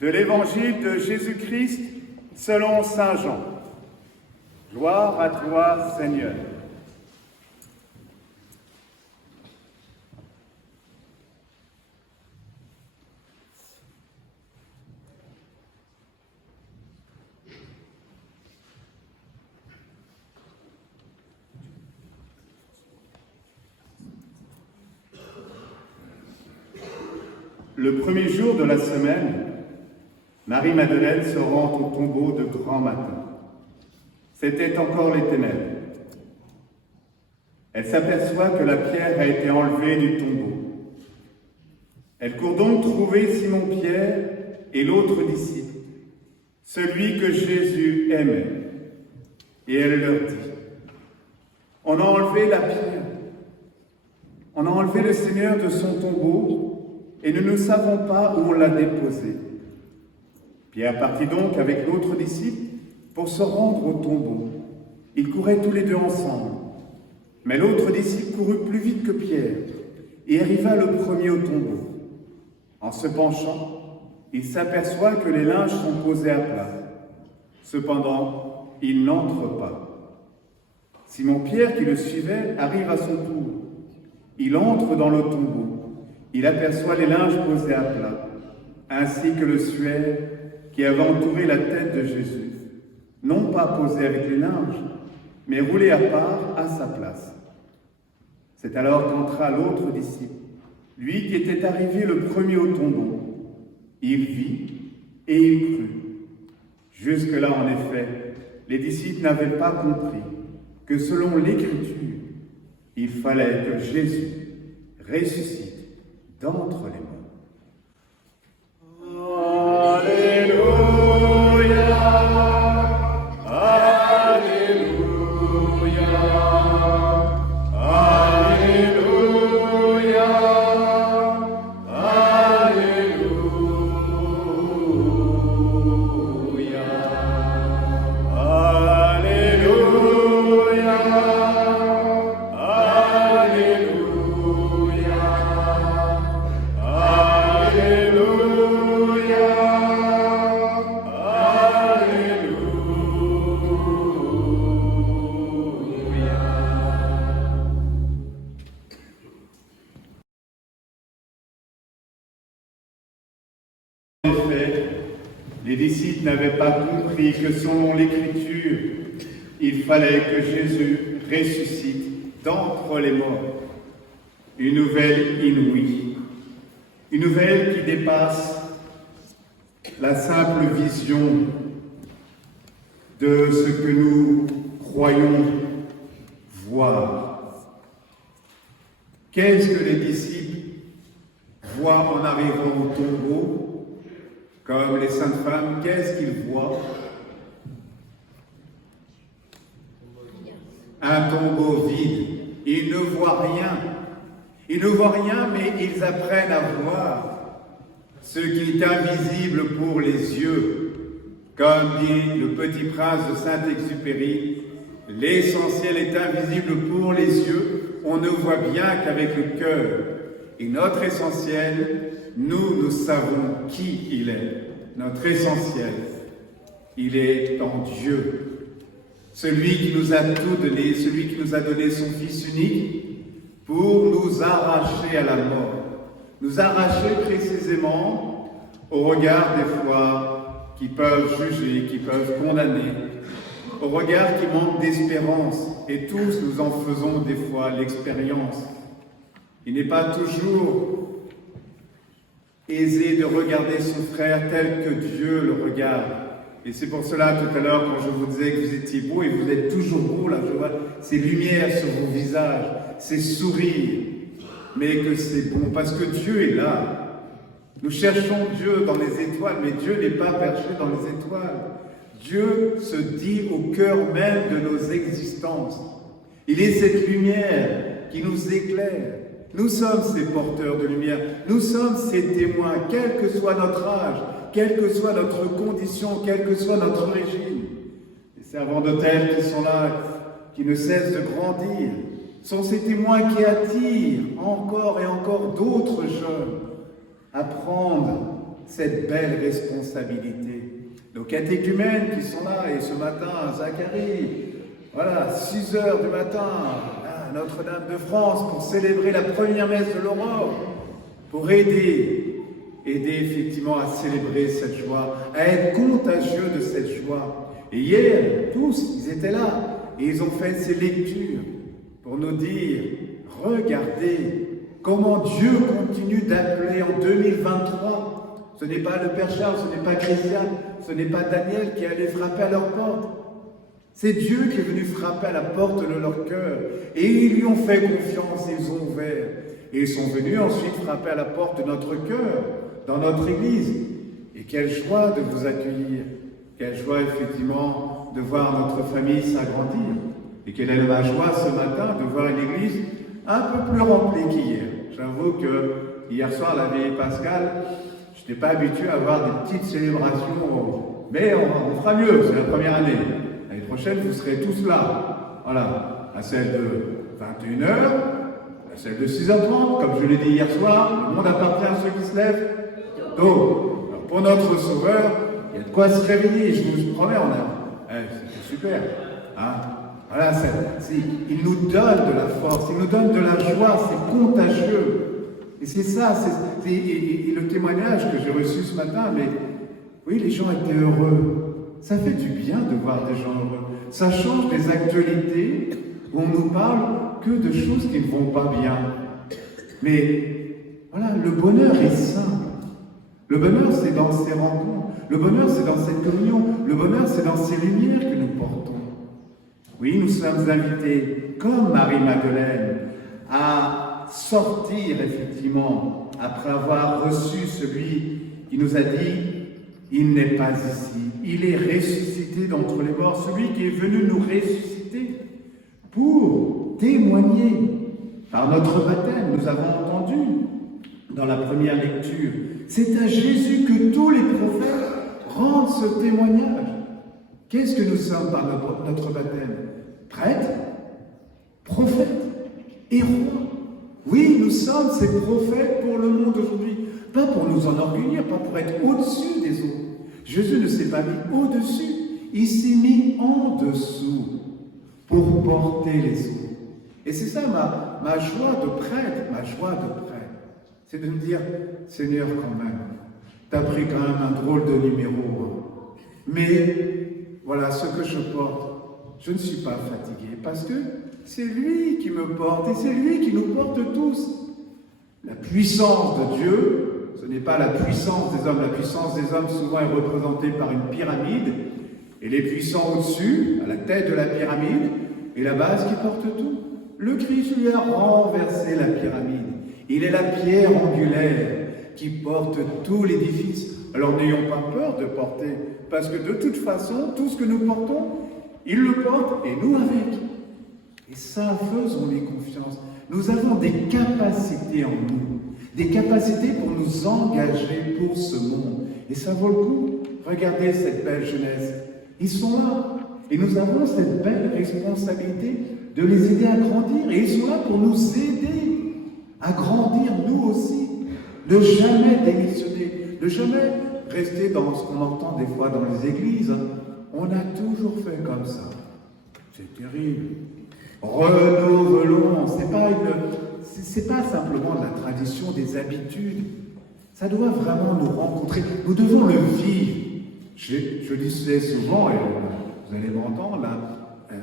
De l'Évangile de Jésus-Christ selon saint Jean. Gloire à toi, Seigneur. Le premier jour de la semaine, Marie-Madeleine se rend au tombeau de grand matin. C'était encore les ténèbres. Elle s'aperçoit que la pierre a été enlevée du tombeau. Elle court donc trouver Simon-Pierre et l'autre disciple, celui que Jésus aimait. Et elle leur dit, « On a enlevé la pierre. On a enlevé le Seigneur de son tombeau et nous ne savons pas où on l'a déposé. » Pierre partit donc avec l'autre disciple pour se rendre au tombeau. Ils couraient tous les deux ensemble. Mais l'autre disciple courut plus vite que Pierre et arriva le premier au tombeau. En se penchant, il s'aperçoit que les linges sont posés à plat. Cependant, il n'entre pas. Simon-Pierre, qui le suivait, arrive à son tour. Il entre dans le tombeau. Il aperçoit les linges posés à plat, ainsi que le suaire qui avait entouré la tête de Jésus, non pas posé avec les linges, mais roulé à part à sa place. C'est alors qu'entra l'autre disciple, lui qui était arrivé le premier au tombeau. Il vit et il crut. Jusque-là, en effet, les disciples n'avaient pas compris que selon l'Écriture, il fallait que Jésus ressuscite d'entre les morts. En effet, les disciples n'avaient pas compris que selon l'Écriture, il fallait que Jésus ressuscite d'entre les morts. Une nouvelle inouïe, une nouvelle qui dépasse la simple vision de ce que nous croyons voir. Qu'est-ce que les disciples voient en arrivant au tombeau? Comme les saintes femmes, qu'est-ce qu'ils voient? Un tombeau vide. Ils ne voient rien. Ils ne voient rien, mais ils apprennent à voir ce qui est invisible pour les yeux. Comme dit le Petit Prince de Saint-Exupéry, l'essentiel est invisible pour les yeux, on ne voit bien qu'avec le cœur. Et notre essentiel, nous savons qui il est. Notre essentiel, il est en Dieu. Celui qui nous a tout donné, celui qui nous a donné son Fils unique pour nous arracher à la mort. Nous arracher précisément au regard des fois qui peuvent juger, qui peuvent condamner, au regard qui manque d'espérance. Et tous nous en faisons des fois l'expérience. Il n'est pas toujours aisé de regarder son frère tel que Dieu le regarde. Et c'est pour cela, tout à l'heure, quand je vous disais que vous étiez beaux, et vous êtes toujours beaux, là, je vois ces lumières sur vos visages, ces sourires, mais que c'est bon, parce que Dieu est là. Nous cherchons Dieu dans les étoiles, mais Dieu n'est pas perché dans les étoiles. Dieu se dit au cœur même de nos existences. Il est cette lumière qui nous éclaire. Nous sommes ces porteurs de lumière, nous sommes ces témoins, quel que soit notre âge, quelle que soit notre condition, quel que soit notre origine. Les servants d'autel qui sont là, qui ne cessent de grandir, sont ces témoins qui attirent encore et encore d'autres jeunes à prendre cette belle responsabilité. Nos catéchumènes qui sont là, et ce matin, Zacharie, voilà, 6 heures du matin, à Notre-Dame de France, pour célébrer la première messe de l'aurore, pour aider effectivement à célébrer cette joie, à être contagieux de cette joie. Et hier, tous, ils étaient là, et ils ont fait ces lectures pour nous dire, regardez comment Dieu continue d'appeler en 2023. Ce n'est pas le Père Charles, ce n'est pas Christian, ce n'est pas Daniel qui allait frapper à leur porte. C'est Dieu qui est venu frapper à la porte de leur cœur. Et ils lui ont fait confiance, ils ont ouvert. Et ils sont venus ensuite frapper à la porte de notre cœur, dans notre Église. Et quelle joie de vous accueillir. Quelle joie, effectivement, de voir notre famille s'agrandir. Et quelle est ma joie ce matin de voir une Église un peu plus remplie qu'hier. J'avoue que hier soir, la veille pascale, je n'étais pas habitué à avoir des petites célébrations. Mais on fera mieux, c'est la première année. L'année prochaine, vous serez tous là. Voilà, à celle de 21h, à celle de 6h30, comme je l'ai dit hier soir, le monde appartient à ceux qui se lèvent tôt. Alors, pour notre Sauveur, il y a de quoi se réveiller, je vous promets, c'est super. Hein? Voilà, il nous donne de la force, il nous donne de la joie, c'est contagieux. Et c'est ça, et le témoignage que j'ai reçu ce matin, mais oui, les gens étaient heureux. Ça fait du bien de voir des gens heureux. Ça change des actualités où on nous parle que de choses qui ne vont pas bien. Mais voilà, le bonheur est simple. Le bonheur, c'est dans ces rencontres. Le bonheur, c'est dans cette communion. Le bonheur, c'est dans ces lumières que nous portons. Oui, nous sommes invités, comme Marie-Madeleine, à sortir, effectivement, après avoir reçu celui qui nous a dit « Il n'est pas ici, il est ressuscité d'entre les morts, celui qui est venu nous ressusciter pour témoigner par notre baptême. » Nous avons entendu dans la première lecture, c'est à Jésus que tous les prophètes rendent ce témoignage. Qu'est-ce que nous sommes par notre baptême? Prêtres, prophètes et rois. Oui, nous sommes ces prophètes pour le monde aujourd'hui. Pas pour nous enorgueillir, pas pour être au-dessus des autres. Jésus ne s'est pas mis au-dessus, il s'est mis en dessous pour porter les autres. Et c'est ça ma joie de prêtre, c'est de me dire, Seigneur, quand même, t'as pris quand même un drôle de numéro. Mais voilà, ce que je porte, je ne suis pas fatigué, parce que c'est lui qui me porte, et c'est lui qui nous porte tous. La puissance de Dieu, ce n'est pas la puissance des hommes. La puissance des hommes, souvent, est représentée par une pyramide, et les puissants au-dessus, à la tête de la pyramide, et la base qui porte tout. Le Christ lui a renversé la pyramide. Il est la pierre angulaire qui porte tout l'édifice. Alors n'ayons pas peur de porter, parce que de toute façon, tout ce que nous portons, il le porte et nous avec. Et ça, faisons-lui confiance. Nous avons des capacités en nous, des capacités pour nous engager pour ce monde. Et ça vaut le coup. Regardez cette belle jeunesse. Ils sont là. Et nous avons cette belle responsabilité de les aider à grandir. Et ils sont là pour nous aider à grandir nous aussi. Ne jamais démissionner, ne jamais rester dans ce qu'on entend des fois dans les églises. On a toujours fait comme ça. C'est terrible. Renouvelons. C'est pas simplement de la tradition, des habitudes. Ça doit vraiment nous rencontrer. Nous devons le vivre. Je disais souvent, et vous allez m'entendre là,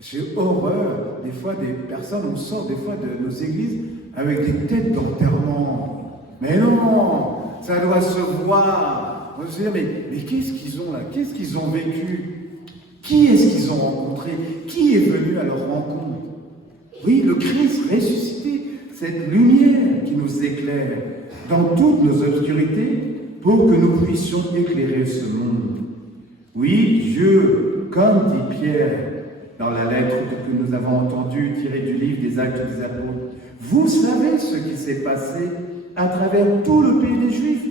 j'ai horreur des fois des personnes, on sort des fois de nos églises avec des têtes d'enterrement. Mais non, ça doit se voir. On se dit, mais qu'est-ce qu'ils ont là? Qu'est-ce qu'ils ont vécu? Qui est-ce qu'ils ont rencontré? Qui est venu à leur rencontre? Oui, le Christ ressuscité, cette lumière qui nous éclaire dans toutes nos obscurités pour que nous puissions éclairer ce monde. Oui, Dieu, comme dit Pierre dans la lettre que nous avons entendue tirée du livre des Actes des Apôtres, vous savez ce qui s'est passé à travers tout le pays des Juifs,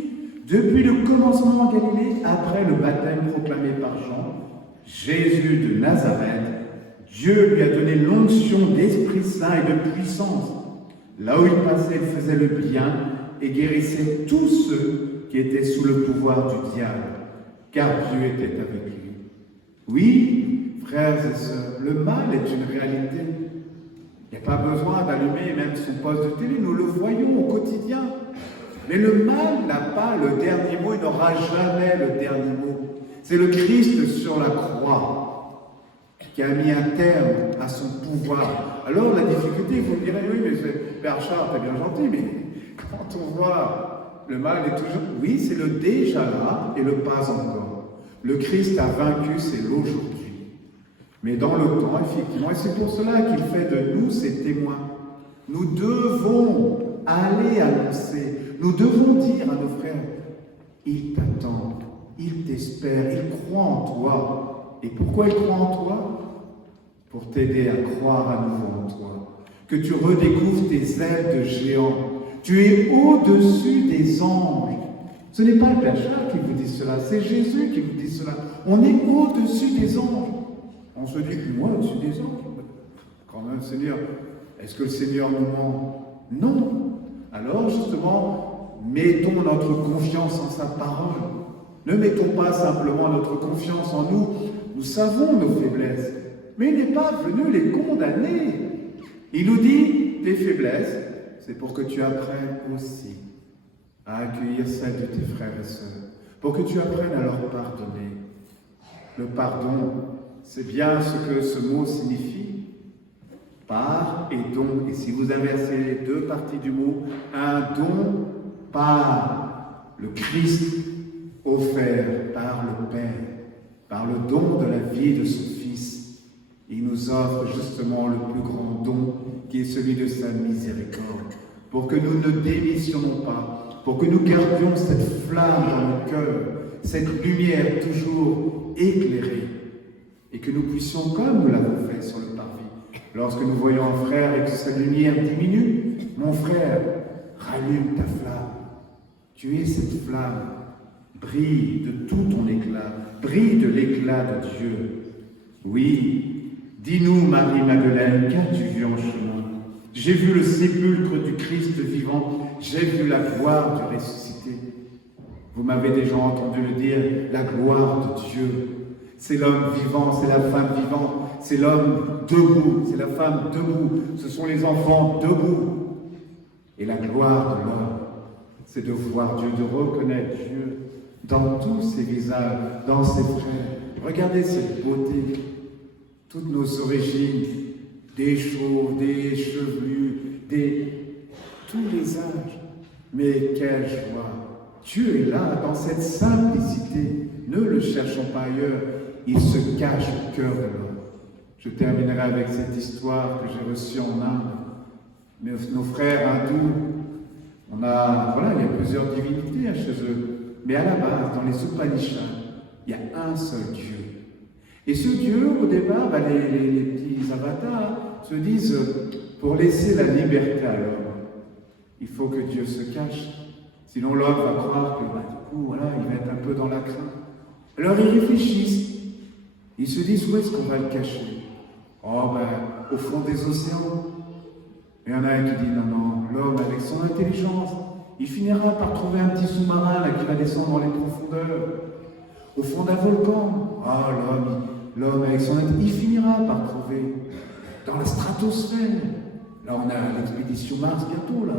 depuis le commencement en Galilée, après le baptême proclamé par Jean. Jésus de Nazareth, Dieu lui a donné l'onction d'Esprit Saint et de puissance. Là où il passait, il faisait le bien et guérissait tous ceux qui était sous le pouvoir du diable, car Dieu était avec lui. Oui, frères et sœurs, le mal est une réalité. Il n'y a pas besoin d'allumer même son poste de télé, nous le voyons au quotidien. Mais le mal n'a pas le dernier mot, il n'aura jamais le dernier mot. C'est le Christ sur la croix qui a mis un terme à son pouvoir. Alors la difficulté, vous me direz, oui, mais Père Charles, t'es bien gentil, mais quand on voit le mal est toujours... Oui, c'est le déjà là et le pas encore. Le Christ a vaincu, c'est l'aujourd'hui. Mais dans le temps, effectivement, et c'est pour cela qu'il fait de nous ses témoins. Nous devons aller annoncer, nous devons dire à nos frères, il t'attend, il t'espère, il croit en toi. Et pourquoi il croit en toi? Pour t'aider à croire à nouveau en toi. Que tu redécouvres tes ailes de géant. Tu es au-dessus des anges. Ce n'est pas le Père Charles qui vous dit cela, c'est Jésus qui vous dit cela. On est au-dessus des anges. On se dit, moi, au-dessus des anges. Quand même, Seigneur, est-ce que le Seigneur nous ment? Non. Alors, justement, mettons notre confiance en sa parole. Ne mettons pas simplement notre confiance en nous. Nous savons nos faiblesses. Mais il n'est pas venu les condamner. Il nous dit, tes faiblesses, c'est pour que tu apprennes aussi à accueillir celles de tes frères et sœurs. Pour que tu apprennes à leur pardonner. Le pardon, c'est bien ce que ce mot signifie. Part et don. Et si vous inversez les deux parties du mot, un don par le Christ offert par le Père, par le don de la vie de son Fils. Il nous offre justement le plus grand don qui est celui de sa miséricorde. Pour que nous ne démissionnons pas, pour que nous gardions cette flamme dans nos cœurs, cette lumière toujours éclairée. Et que nous puissions, comme nous l'avons fait sur le parvis, lorsque nous voyons un frère et que sa lumière diminue, mon frère, rallume ta flamme. Tu es cette flamme, brille de tout ton éclat, brille de l'éclat de Dieu. Oui, dis-nous, Marie-Madeleine, qu'as-tu vu en chemin? J'ai vu le sépulcre du Christ vivant, j'ai vu la gloire du ressuscité. Vous m'avez déjà entendu le dire, la gloire de Dieu. C'est l'homme vivant, c'est la femme vivante, c'est l'homme debout, c'est la femme debout, ce sont les enfants debout. Et la gloire de l'homme, c'est de voir Dieu, de reconnaître Dieu dans tous ses visages, dans ses frères. Regardez cette beauté, toutes nos origines, des chauves, des chevelus, tous les âges. Mais quelle joie! Dieu est là, dans cette simplicité. Ne le cherchons pas ailleurs. Il se cache au cœur de l'homme. Je terminerai avec cette histoire que j'ai reçue en Inde. Mais nos frères hindous, il y a plusieurs divinités chez eux. Mais à la base, dans les Upanishads, il y a un seul Dieu. Et ce Dieu, au départ, les petits avatars se disent, pour laisser la liberté à l'homme, il faut que Dieu se cache. Sinon l'homme va croire que, il va être un peu dans la crainte. Alors ils réfléchissent. Ils se disent, où est-ce qu'on va le cacher? Au fond des océans. Il y en a un qui dit, non, l'homme avec son intelligence, il finira par trouver un petit sous-marin qui va descendre dans les profondeurs. Au fond d'un volcan, l'homme avec son intelligence, il finira par trouver dans la stratosphère. Là, on a l'expédition Mars bientôt, là.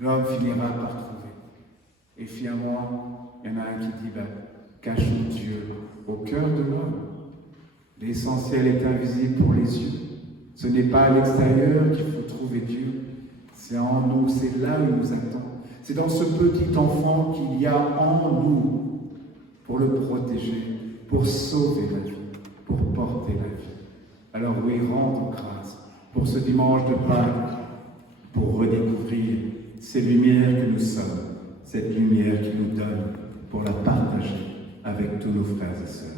L'homme finira par trouver. Et finalement, il y en a un qui dit, cachons Dieu au cœur de l'homme. L'essentiel est invisible pour les yeux. Ce n'est pas à l'extérieur qu'il faut trouver Dieu. C'est en nous, c'est là où il nous attend. C'est dans ce petit enfant qu'il y a en nous pour le protéger, pour sauver la vie, pour porter la vie. Alors oui, rendons grâce pour ce dimanche de Pâques, pour redécouvrir ces lumières que nous sommes, cette lumière qu'il nous donne pour la partager avec tous nos frères et sœurs.